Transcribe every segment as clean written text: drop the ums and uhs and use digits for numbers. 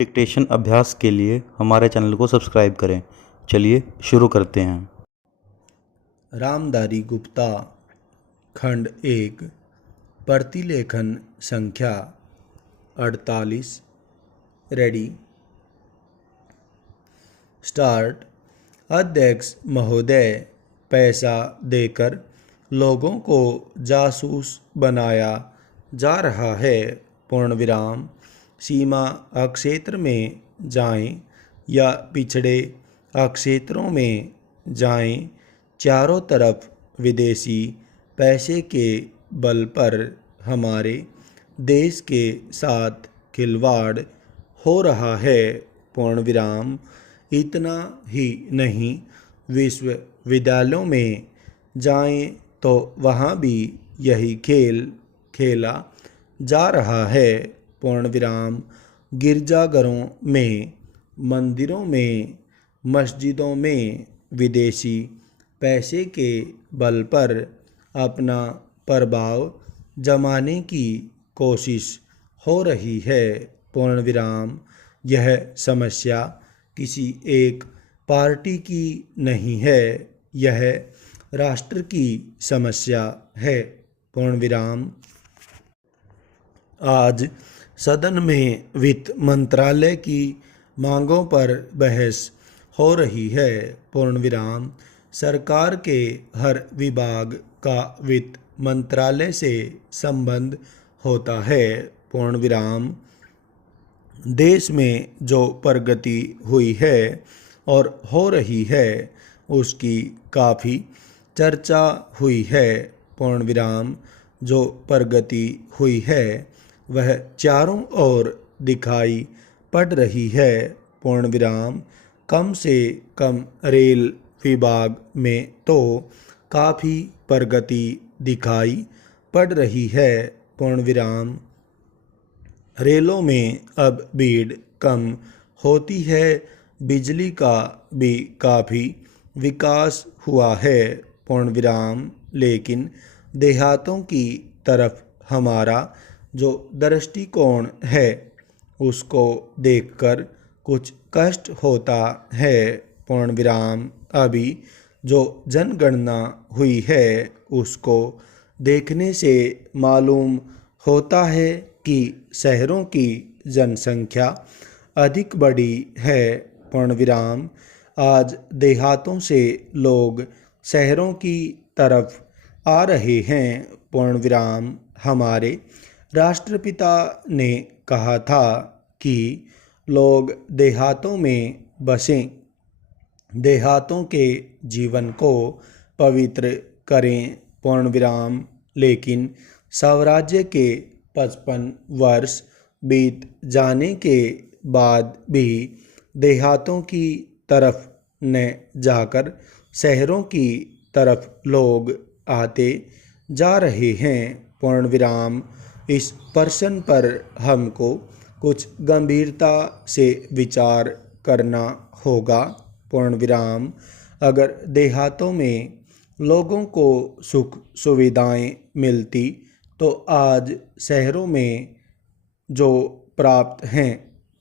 Dictation अभ्यास के लिए हमारे चैनल को सब्सक्राइब करें। चलिए शुरू करते हैं। रामधारी गुप्ता खंड 1 प्रतिलेखन संख्या 48। Ready start. अध्यक्ष महोदय, पैसा देकर लोगों को जासूस बनाया जा रहा है। पूर्ण विराम। सीमा अक्षेत्र में जाएं या पिछड़े अक्षेत्रों में जाएं, चारों तरफ विदेशी पैसे के बल पर हमारे देश के साथ खिलवाड़ हो रहा है। पूर्ण विराम। इतना ही नहीं, विश्वविद्यालयों में जाएं तो वहाँ भी यही खेल खेला जा रहा है। पूर्ण विराम। गिरजाघरों में, मंदिरों में, मस्जिदों में विदेशी पैसे के बल पर अपना प्रभाव जमाने की कोशिश हो रही है। पूर्ण विराम। यह समस्या किसी एक पार्टी की नहीं है, यह राष्ट्र की समस्या है। पूर्ण विराम। आज सदन में वित्त मंत्रालय की मांगों पर बहस हो रही है। पूर्ण विराम। सरकार के हर विभाग का वित्त मंत्रालय से संबंध होता है। पूर्ण विराम। देश में जो प्रगति हुई है और हो रही है उसकी काफ़ी चर्चा हुई है। पूर्ण विराम। जो प्रगति हुई है वह चारों ओर दिखाई पड़ रही है। पूर्ण विराम। कम से कम रेल विभाग में तो काफ़ी प्रगति दिखाई पड़ रही है। पूर्ण विराम। रेलों में अब भीड़ कम होती है, बिजली का भी काफ़ी विकास हुआ है। पूर्ण विराम। लेकिन देहातों की तरफ हमारा जो दृष्टिकोण है उसको देखकर कुछ कष्ट होता है। पूर्ण विराम। अभी जो जनगणना हुई है उसको देखने से मालूम होता है कि शहरों की जनसंख्या अधिक बढ़ी है। पूर्ण विराम। आज देहातों से लोग शहरों की तरफ आ रहे हैं। पूर्ण विराम। हमारे राष्ट्रपिता ने कहा था कि लोग देहातों में बसें, देहातों के जीवन को पवित्र करें। पूर्ण विराम। लेकिन स्वराज्य के 55 वर्ष बीत जाने के बाद भी देहातों की तरफ न जाकर शहरों की तरफ लोग आते जा रहे हैं। पूर्ण विराम। इस प्रश्न पर हमको कुछ गंभीरता से विचार करना होगा। पूर्ण विराम। अगर देहातों में लोगों को सुख सुविधाएं मिलती तो आज शहरों में जो प्राप्त हैं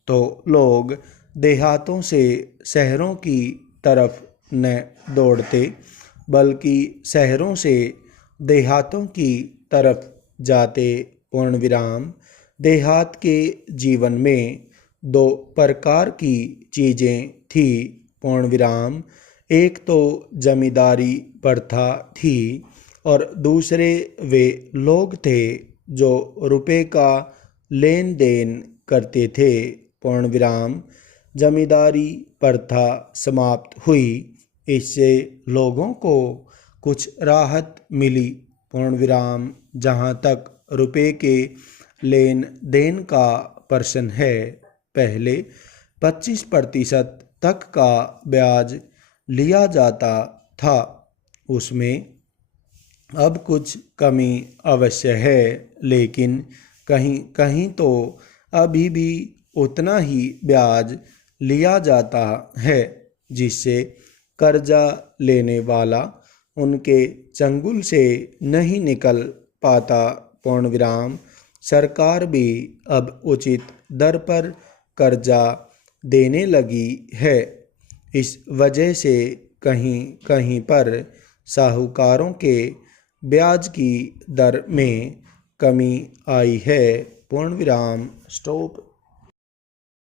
तो लोग देहातों से शहरों की तरफ न दौड़ते बल्कि शहरों से देहातों की तरफ जाते। पूर्ण विराम। देहात के जीवन में दो प्रकार की चीज़ें थी। पूर्ण विराम। एक तो जमींदारी प्रथा थी और दूसरे वे लोग थे जो रुपए का लेन देन करते थे। पूर्ण विराम। जमींदारी प्रथा समाप्त हुई, इससे लोगों को कुछ राहत मिली। पूर्ण विराम। जहाँ तक रुपए के लेन देन का प्रश्न है, पहले 25% तक का ब्याज लिया जाता था, उसमें अब कुछ कमी अवश्य है, लेकिन कहीं कहीं तो अभी भी उतना ही ब्याज लिया जाता है जिससे कर्जा लेने वाला उनके चंगुल से नहीं निकल पाता। पूर्ण विराम। सरकार भी अब उचित दर पर कर्जा देने लगी है। इस वजह से कहीं कहीं पर साहूकारों के ब्याज की दर में कमी आई है। पूर्ण विराम। स्टॉप।